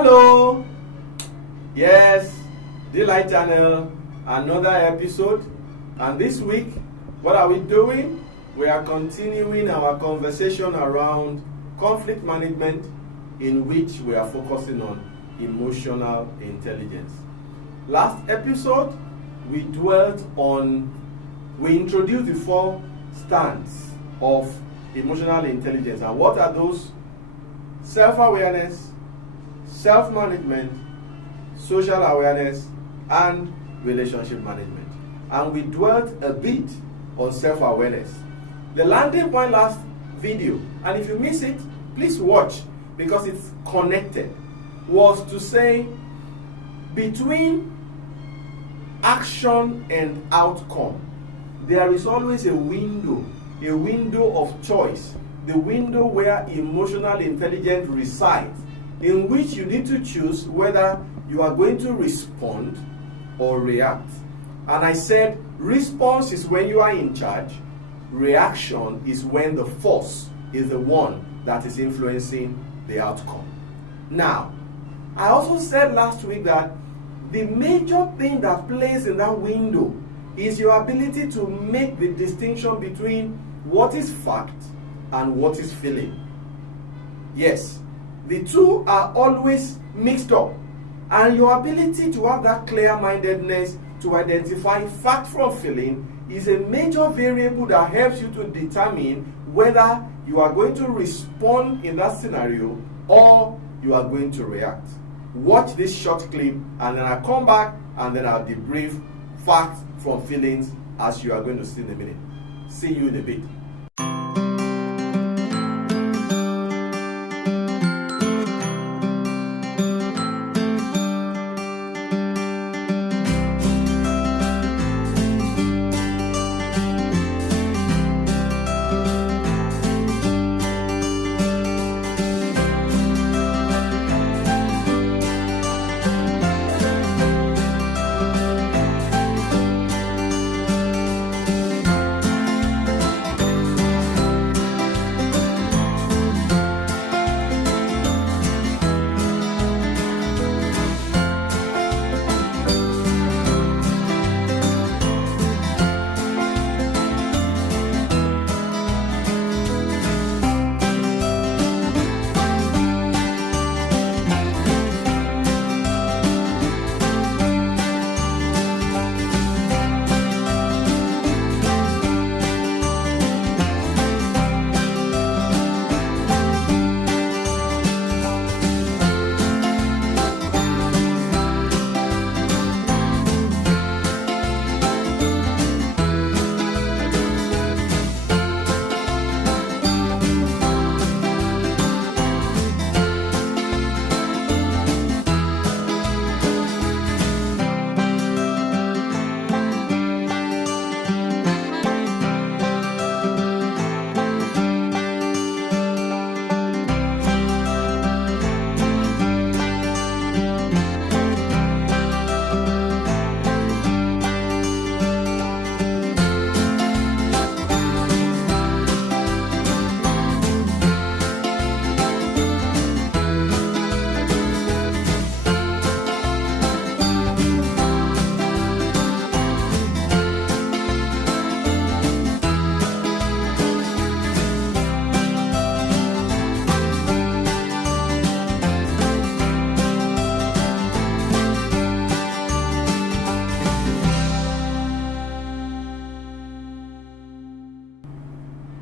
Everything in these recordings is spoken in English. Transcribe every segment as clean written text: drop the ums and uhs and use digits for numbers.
Hello, yes, Delight Channel, another episode. And this week, what are we doing? We are continuing our conversation around conflict management, in which we are focusing on emotional intelligence. Last episode, we introduced the 4 strands of emotional intelligence. And what are those? Self-awareness, self-management, social awareness, and relationship management. And we dwelt a bit on self-awareness. The landing point last video, and if you miss it, please watch because it's connected, was to say between action and outcome, there is always a window of choice, the window where emotional intelligence resides, in which you need to choose whether you are going to respond or react. And I said response is when you are in charge, reaction is when the force is the one that is influencing the outcome. Now, I also said last week that the major thing that plays in that window is your ability to make the distinction between what is fact and what is feeling. Yes, the two are always mixed up, and your ability to have that clear-mindedness to identify fact from feeling is a major variable that helps you to determine whether you are going to respond in that scenario or you are going to react. Watch this short clip, and then I'll come back and then I'll debrief facts from feelings, as you are going to see in a minute. See you in a bit.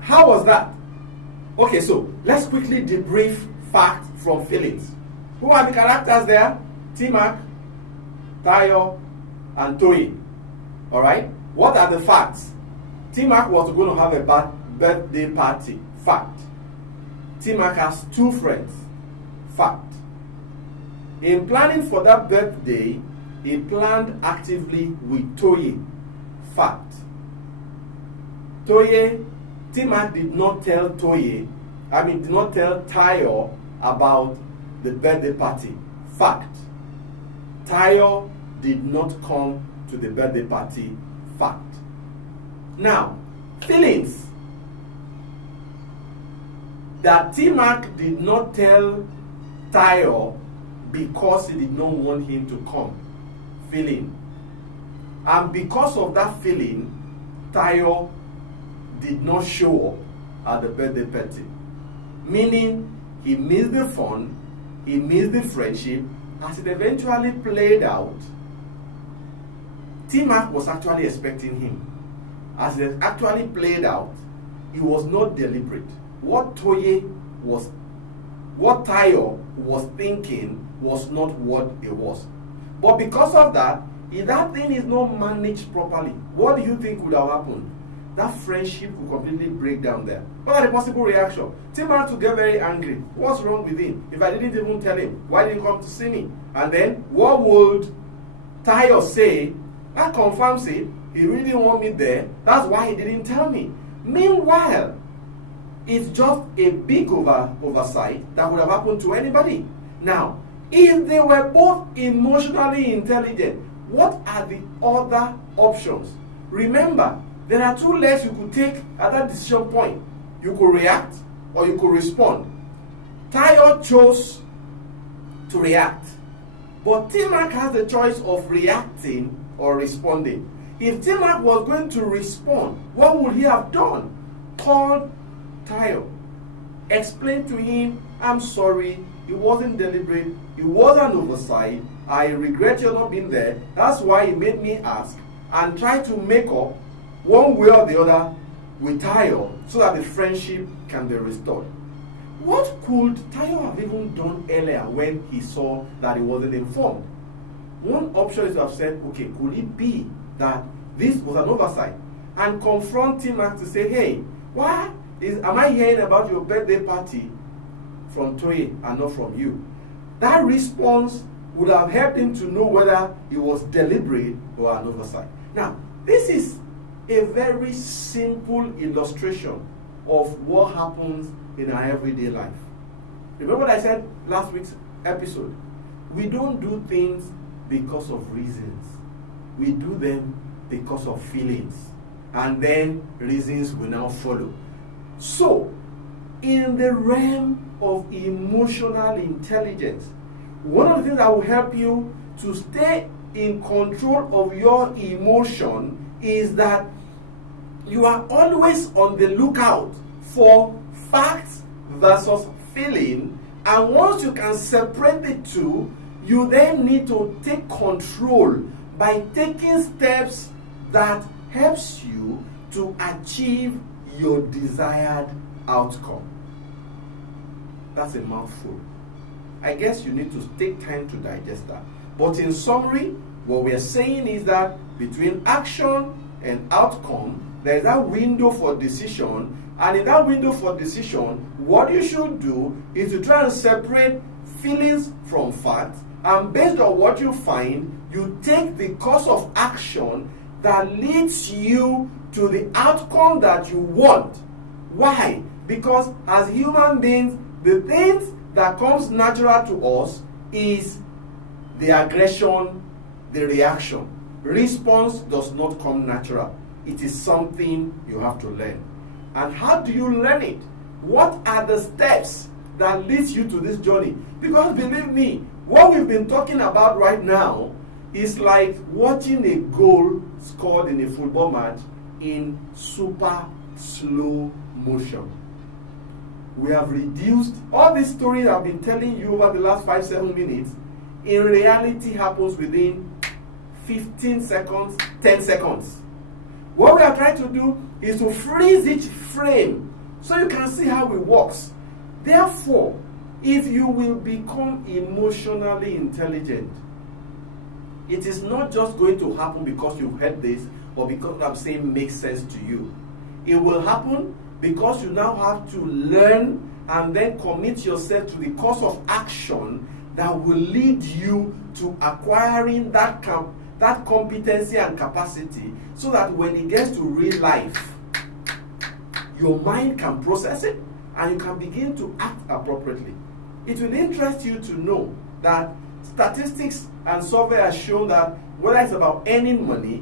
How was that? Okay, so let's quickly debrief fact from feelings. Who are the characters there? T-Mac, Tayo, and Toye. Alright? What are the facts? T-Mac was going to have a birthday party. Fact. T-Mac has 2 friends. Fact. In planning for that birthday, he planned actively with Toye. Fact. T-Mac did not tell Tayo about the birthday party. Fact. Tayo did not come to the birthday party. Fact. Now, feelings. That T-Mac did not tell Tayo because he did not want him to come. Feeling. And because of that feeling, Tayo did not show up at the birthday party. Meaning, he missed the fun, he missed the friendship. As it eventually played out, T-Mac was actually expecting him. As it actually played out, it was not deliberate. What Tayo was thinking was not what it was. But because of that, if that thing is not managed properly, what do you think would have happened? That friendship would completely break down there. What are the possible reactions? T-Mac to get very angry. What's wrong with him? If I didn't even tell him, why didn't he come to see me? And then, what would Tayo say? That confirms it. He really didn't want me there. That's why he didn't tell me. Meanwhile, it's just a big oversight that would have happened to anybody. Now, if they were both emotionally intelligent, what are the other options? Remember, there are two legs you could take at that decision point. You could react or you could respond. Tayo chose to react. But T-Mac has the choice of reacting or responding. If T-Mac was going to respond, what would he have done? Called Tayo. Explain to him, I'm sorry, it wasn't deliberate, it was an oversight, I regret you not being there, that's why he made me ask, and try to make up one way or the other with Tayo so that the friendship can be restored. What could Tayo have even done earlier when he saw that he wasn't informed? One option is to have said, okay, could it be that this was an oversight? And confront T-Mac to say, hey, am I hearing about your birthday party from Toye and not from you? That response would have helped him to know whether it was deliberate or an oversight. Now, this is a very simple illustration of what happens in our everyday life. Remember what I said last week's episode? We don't do things because of reasons. We do them because of feelings. And then reasons will now follow. So, in the realm of emotional intelligence, one of the things that will help you to stay in control of your emotion is that you are always on the lookout for facts versus feeling, and once you can separate the two, you then need to take control by taking steps that helps you to achieve your desired outcome. That's a mouthful. I guess you need to take time to digest that. But in summary, what we are saying is that between action and outcome, there is that window for decision, and in that window for decision, what you should do is to try and separate feelings from facts, and based on what you find, you take the course of action that leads you to the outcome that you want. Why? Because as human beings, the things that comes natural to us is the aggression, the reaction. Response does not come natural. It is something you have to learn. And how do you learn it? What are the steps that leads you to this journey? Because believe me, what we've been talking about right now is like watching a goal scored in a football match in super slow motion. We have reduced all these stories I've been telling you over the last 5-7 minutes. In reality, happens within 15 seconds, 10 seconds. What we are trying to do is to freeze each frame so you can see how it works. Therefore, if you will become emotionally intelligent, it is not just going to happen because you've heard this or because what I'm saying makes sense to you. It will happen because you now have to learn and then commit yourself to the course of action that will lead you to acquiring that competency and capacity, so that when it gets to real life, your mind can process it and you can begin to act appropriately. It will interest you to know that statistics and survey has shown that whether it's about earning money,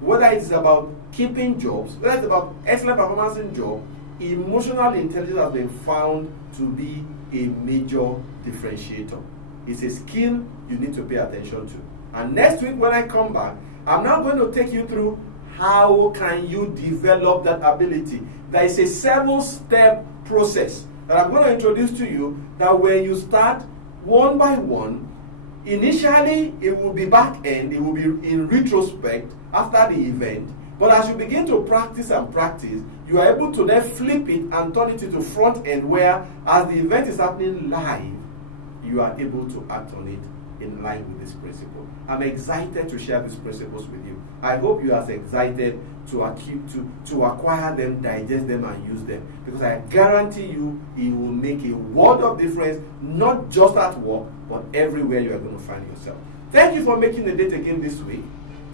whether it's about keeping jobs, whether it's about excellent performance in job, emotional intelligence has been found to be a major differentiator. It's a skill you need to pay attention to. And next week when I come back, I'm now going to take you through how can you develop that ability. There is a 7-step process that I'm going to introduce to you, that when you start one by one, initially it will be back end, it will be in retrospect after the event. But as you begin to practice and practice, you are able to then flip it and turn it into front end, where as the event is happening live, you are able to act on it in line with this principle. I'm excited to share these principles with you. I hope you are as excited to acquire them, digest them, and use them, because I guarantee you it will make a world of difference, not just at work, but everywhere you are going to find yourself. Thank you for making the date again this week.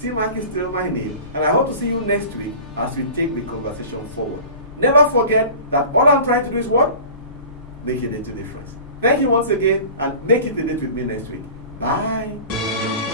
T-Mac is still my name, and I hope to see you next week as we take the conversation forward. Never forget that all I'm trying to do is what? Make a little difference. Thank you once again, and make it a date with me next week. Bye.